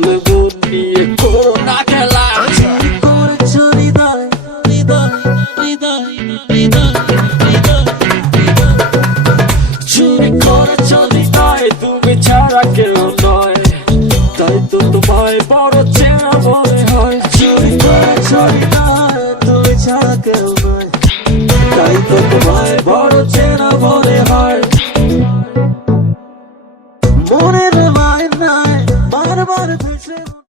আসলে মন নিয়ে করো না খেলা। করেছো হৃদয় হৃদয় হৃদয় হৃদয় হৃদয় হৃদয়, চুরি করেছো হৃদয় তুমি ছাড়া কেউ নয়, তাই তো তোমায় বড় চেনা মনে হয়। চুরি করেছো হৃদয় তুমি ছাড়া কেউ নয়, তাই তো তোমায় বড় চেনা মনে হয়। মনের মায় নাই বারবার ভেসে